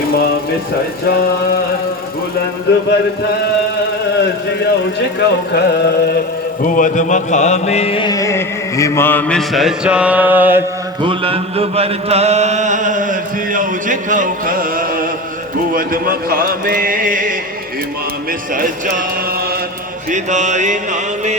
इमाम सज्जाद बुलंद बरतर औज कौकब हुवद मकामे इमाम सज्जाद बुलंद बरतर औज कौकब हुवद मकामे इमाम सज्जाद फिदाई नामे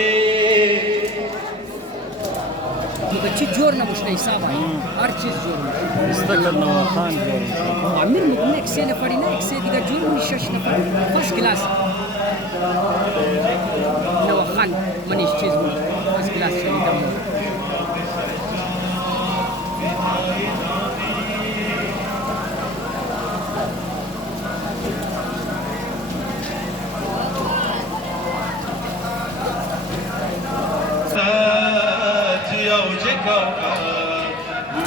بچی جور نبوش حساب ہے ہر چیز جور استقل نواخان جور عامر مگن ایک سے نفری نا ایک سے دیگه جور میشش نفر فرست کلاس نواخان منیش چیز بود فرست کلاس شنیدم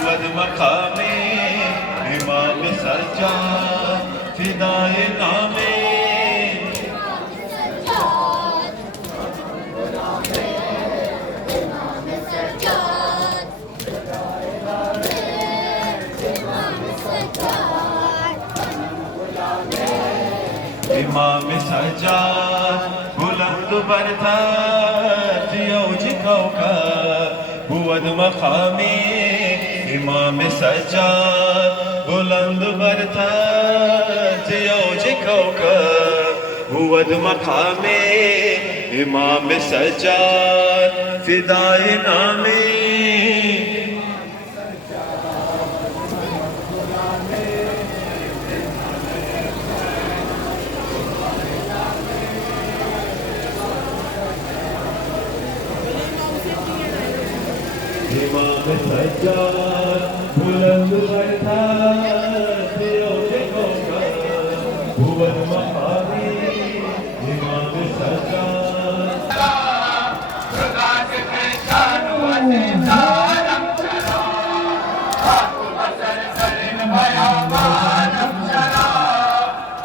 हुवद मकामे इमाम सज्जाद फिदाए नामे इमाम सज्जाद बुलंद बरतर औज कौकब हुवद मकामे इमाम सज्जाद बुलंद बरतर औज कौकब हुवद मकामे इमाम सज्जाद फिदाए नामे इमाम सज्जाद बुलंद बरतर औज कौकब हुवद मकामे इमाम सज्जाद प्रकाश के शान वसीम चला खाकु बसर करिन बयाबानम चला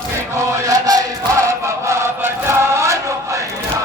देखो यदई बाबा बाबा जानो खैया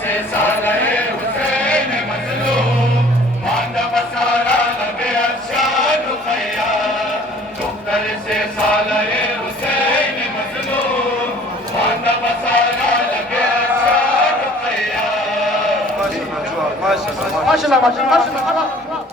से साले हुसैन मजलूम मांदा बसारा लबे अरशाद खैया दुख्तर से साले हुसैन मजलूम मांदा बसारा लबे अरशाद खैया माशाल्लाह माशाल्लाह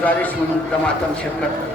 गुजारिश मातम शिरकत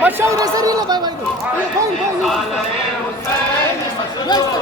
Marshal Rezerila vai. Vai.